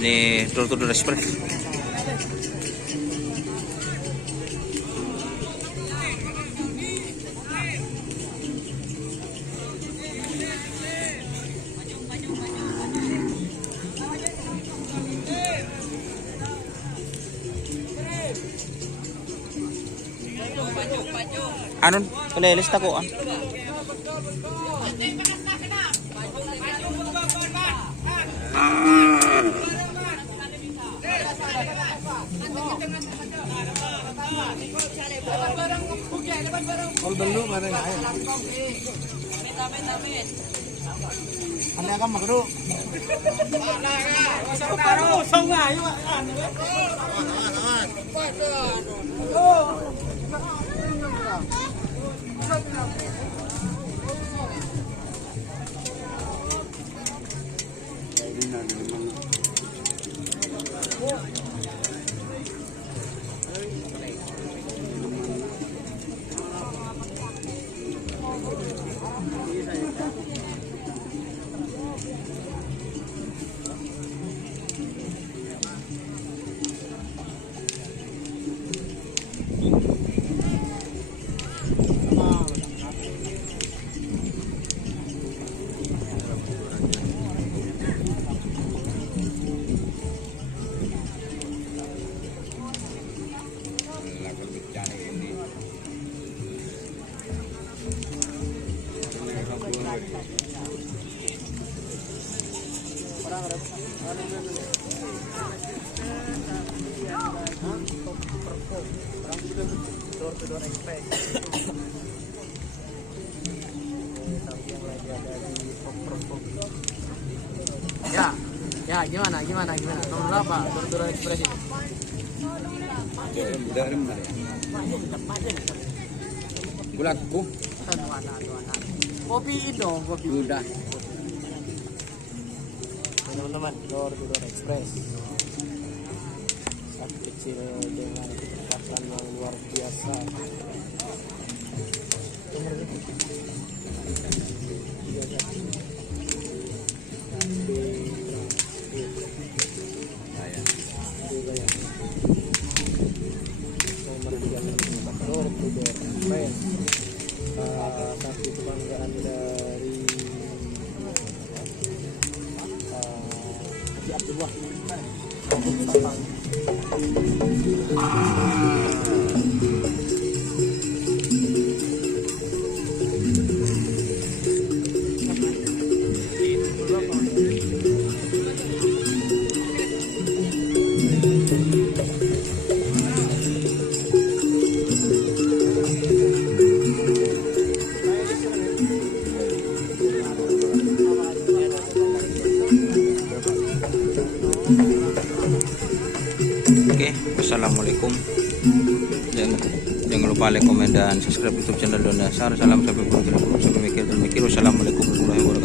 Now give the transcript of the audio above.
Ini door express. Anon, playlist ako ah. All belum ada nggak ya? Anda akan makro. Taruh, songa, yuk. Door express. Ya, gimana? Nomor berapa? Door express itu. Bulatku. Kopi dong, kopi. Udah. Teman-teman, door express. Saat kecil dengan kecepatan yang luar biasa. Satu kebanggaan dari Haji Abdullah. Oke, wassalamualaikum. Jangan lupa like, komen, dan subscribe YouTube channel Don Dasar. Salam sampai berjumpa. Sampai mikir. Wassalamualaikum warahmatullahi wabarakatuh.